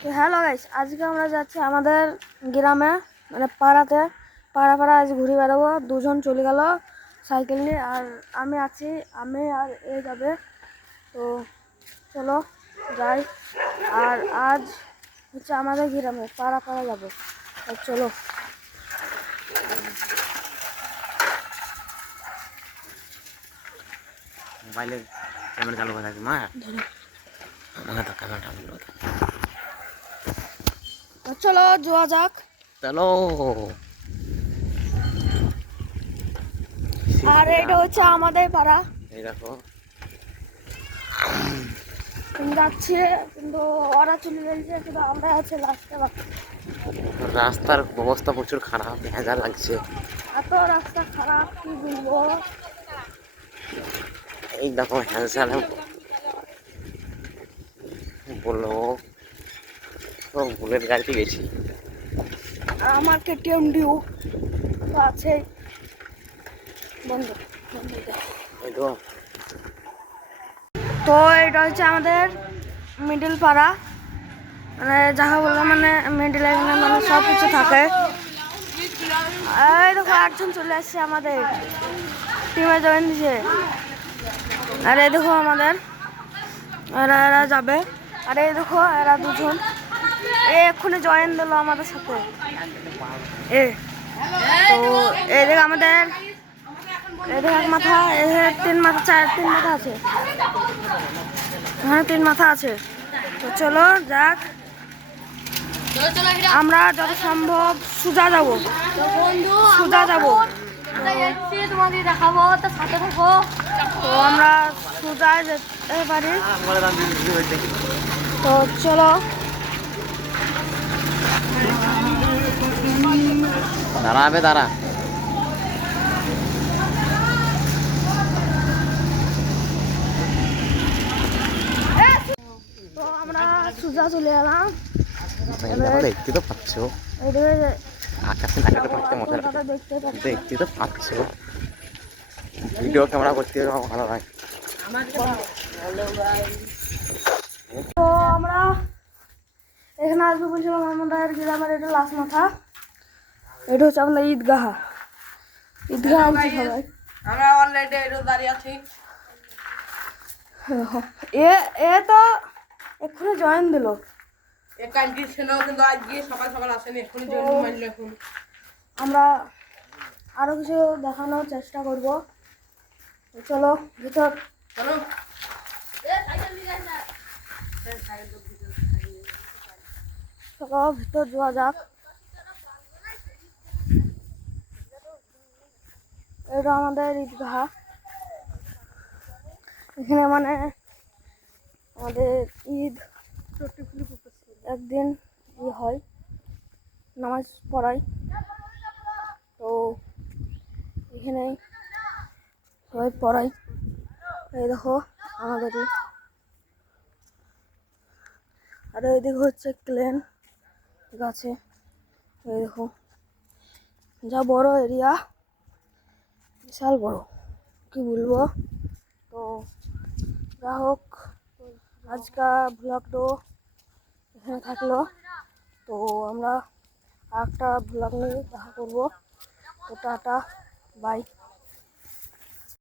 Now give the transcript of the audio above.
Hello guys, আজকে আমরা যাচ্ছি আমাদের গ্রামে, মানে পাড়াতে। পাড়া আজ ঘুরে বেড়াবো। দুজন চলে গেল সাইকেল নিয়ে, আর আমি আছি, আমি আর এ যাবে। তো চলো যাই। আর আজ হচ্ছে আমাদের গ্রামে পাড়া যাবো। চলো। মোবাইলের ক্যামেরা চালু করে থাকি মা, আমাকে তো ক্যামেরাটা অন করে থাকি। চলো যাওয়া যাক। চলো। আর এটা হচ্ছে আমাদের পাড়া। এই দেখো যাচ্ছি, কিন্তু ওরা চলে গেছে, কিন্তু আমরা আছে লাস্টে। রাস্তার অবস্থা প্রচুর খারাপ, ভেজা লাগছে। এত রাস্তা খারাপ, কি বলবো। এই দেখো হ্যান্ডসাল বললো তো বুলেট গাড়িতে গেছি। আর আমার কেটিএম ডিউ তো আছে। বন্ধ এই তো তো এটা হচ্ছে আমাদের মিডিল পাড়া, মানে যাহা বললাম, মানে মিডিল এখানে মানে সব কিছু থাকে। এই দেখো একজন চলে আসছে, আমাদের টিমে জয়েন দিছে। আর এই দেখো আমাদের এরা যাবে। আর এই দেখো এরা দুজন এক্ষুনি জয়েন দিল আমাদের সাথে। তো এই দেখ আমাদের, এদের এক মাথা, এদের তিন মাথা, তিন মাথা আছে, এখানে তিন মাথা আছে। তো চলো যাক, আমরা যত সম্ভব সোজা যাবো, সোজা যাবো। তোমাকে দেখাবো, তো সাথে থাকো। তো আমরা সোজা যেতে পারি। তো চলো। দাঁড়াবে, দাঁড়া। তো আমরা সোজা চলে এলাম। দেখতে তো পাচ্ছ আকাশে দেখাতে পারতে মজা দেখতে তো পাচ্ছ। ভিডিও ক্যামেরা করতে ভালো হয়। তো আমরা এখানে আসবো বলছিলাম, আমাদের গ্রামের এটা লাস্ট মাথা। এটা হচ্ছে আমাদের ঈদগাহ আনছি সবাই। আমরা অলরেডি এটা দাঁড়িয়ে আছি। এ এ তো এক্ষুনি জয়েন দিল। এ কালকে ছিল, কিন্তু আজকে সকাল সকাল আসেনি, এখনই জয়েন মারলো। এখন আমরা আরো কিছু দেখানোর চেষ্টা করব। চলো ভিতর। চলো। চলো ভিতর যাওয়া যাক। এটা আমাদের ঈদগাহ। এখানে মানে আমাদের ঈদ একদিন হয়, নামাজ পড়াই। তো এখানে সবাই পড়াই। এই দেখো আমাদেরই। আর এইদিকে হচ্ছে ক্লেন গাছে। এই দেখো, যা বড় এরিয়া, বিশাল বড়, কি বলবো। তো যা হোক, আজকাল ব্লগটা এখানে থাকলো। তো আমরা একটা ব্লগ নিয়ে দেখা করবো। তো টাটা, বাই।